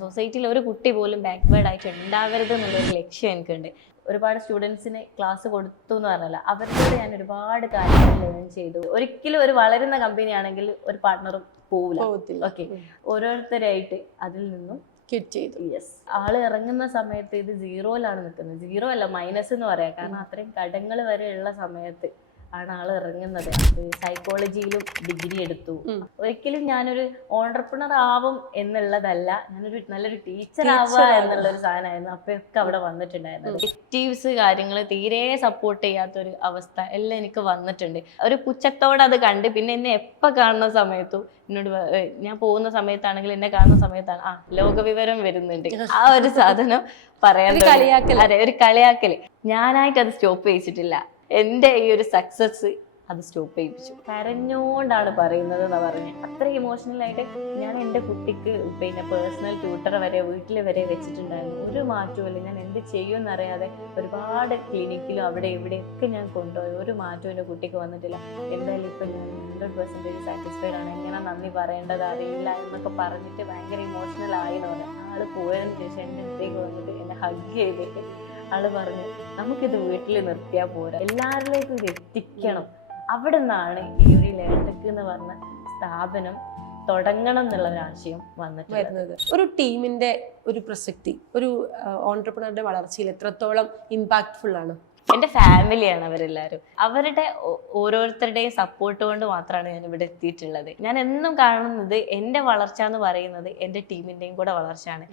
സൊസൈറ്റിയിൽ ഒരു കുട്ടി പോലും ബാക്ക്വേർഡ് ആയിട്ട് ഉണ്ടാവരുത് എന്നുള്ളൊരു ലക്ഷ്യം എനിക്കുണ്ട്. ഒരുപാട് സ്റ്റുഡൻസിന് ക്ലാസ് കൊടുത്തു എന്ന് പറഞ്ഞല്ല, അവരോട് ഞാൻ ഒരുപാട് കാര്യങ്ങൾ ലേൺ ചെയ്തു. ഒരിക്കലും ഒരു വളരുന്ന കമ്പനി ആണെങ്കിൽ ഒരു പാർട്ട്ണറും പോവില്ല. ഓക്കെ, ഓരോരുത്തരായിട്ട് അതിൽ നിന്നും ക്വിറ്റ് ചെയ്തു. യെസ്, ആള് ഇറങ്ങുന്ന സമയത്ത് ഇത് സീറോയിലാണ് നിൽക്കുന്നത്. സീറോ അല്ല, മൈനസ് എന്ന് പറയാം. കാരണം അത്രയും കടങ്ങൾ വരെ ഉള്ള സമയത്ത് ആണ് ആള് ഇറങ്ങുന്നത്. സൈക്കോളജിയിലും ഡിഗ്രി എടുത്തു. ഒരിക്കലും ഞാനൊരു ഓൺട്രപ്രണർ ആവും എന്നുള്ളതല്ല, ഞാനൊരു നല്ലൊരു ടീച്ചർ ആവുക എന്നുള്ളൊരു സാധനമായിരുന്നു അപ്പൊക്കെ അവിടെ വന്നിട്ടുണ്ടായിരുന്നത്. നെഗറ്റീവ്സ് കാര്യങ്ങൾ തീരെ സപ്പോർട്ട് ചെയ്യാത്തൊരു അവസ്ഥ എല്ലാം എനിക്ക് വന്നിട്ടുണ്ട്. ഒരു പുച്ഛത്തോടെ അത് കണ്ട് പിന്നെ എന്നെ എപ്പോ കാണുന്ന സമയത്തും എന്നോട്, ഞാൻ പോകുന്ന സമയത്താണെങ്കിൽ എന്നെ കാണുന്ന സമയത്താണ് ലോകവിവരം വരുന്നുണ്ട്, ആ ഒരു സാധനം പറയാൻ അതെ, ഒരു കളിയാക്കല്. ഞാനായിട്ട് അത് സ്റ്റോപ്പ് ചെയ്യിച്ചിട്ടില്ല. എൻ്റെ ഈ ഒരു സക്സസ് അത് സ്റ്റോപ്പ് ചെയ്യിപ്പിച്ചു. കരഞ്ഞോണ്ടാണ് പറയുന്നത് എന്നാ പറഞ്ഞത്. അത്ര ഇമോഷണലായിട്ട് ഞാൻ എൻ്റെ കുട്ടിക്ക് പിന്നെ പേഴ്സണൽ ട്യൂട്ടർ വരെ വീട്ടിൽ വരെ വെച്ചിട്ടുണ്ടായിരുന്നു. ഒരു മാറ്റവും ഞാൻ എന്ത് ചെയ്യുമെന്നറിയാതെ ഒരുപാട് ക്ലിനിക്കിലും അവിടെ ഇവിടെയൊക്കെ ഞാൻ കൊണ്ടുപോയി. ഒരു മാറ്റവും എൻ്റെ കുട്ടിക്ക് വന്നിട്ടില്ല. എന്തായാലും ഇപ്പം ഞാൻ 100% സാറ്റിസ്ഫൈഡ് ആണ്. എങ്ങനെ നന്ദി പറയേണ്ടത് അറിയില്ല എന്നൊക്കെ പറഞ്ഞിട്ട് ഭയങ്കര ഇമോഷണൽ ആയെന്ന് പറഞ്ഞു. ആള് പോയതിനു ശേഷം എൻ്റെ അടുത്തേക്ക് വന്നിട്ട് എന്നെ ഹഗ് ചെയ്തിട്ട് ആള് പറഞ്ഞു, നമുക്കിത് വീട്ടിൽ നിർത്തിയാൽ പോരാ, എല്ലാവരിലേക്കും ഇത് എത്തിക്കണം. അവിടെ നിന്നാണ് ഈ ഒരു ലേൺടെക് എന്ന് പറഞ്ഞ സ്ഥാപനം തുടങ്ങണം എന്നുള്ള ഒരു ആശയം വരുന്നത്. ഒരു ടീമിന്റെ ഒരു പ്രസക്തി ഒരു ഓൺട്രപ്രണറുടെ വളർച്ചയിൽ എത്രത്തോളം ഇമ്പാക്ട്ഫുൾ ആണ്? എൻ്റെ ഫാമിലിയാണ് അവരെല്ലാവരും. അവരുടെ ഓരോരുത്തരുടെയും സപ്പോർട്ട് കൊണ്ട് മാത്രമാണ് ഞാൻ ഇവിടെ എത്തിയിട്ടുള്ളത്. ഞാൻ എന്നും കാണുന്നത് എൻ്റെ വളർച്ച എന്ന് പറയുന്നത് എൻ്റെ ടീമിൻ്റെയും കൂടെ വളർച്ചയാണ്.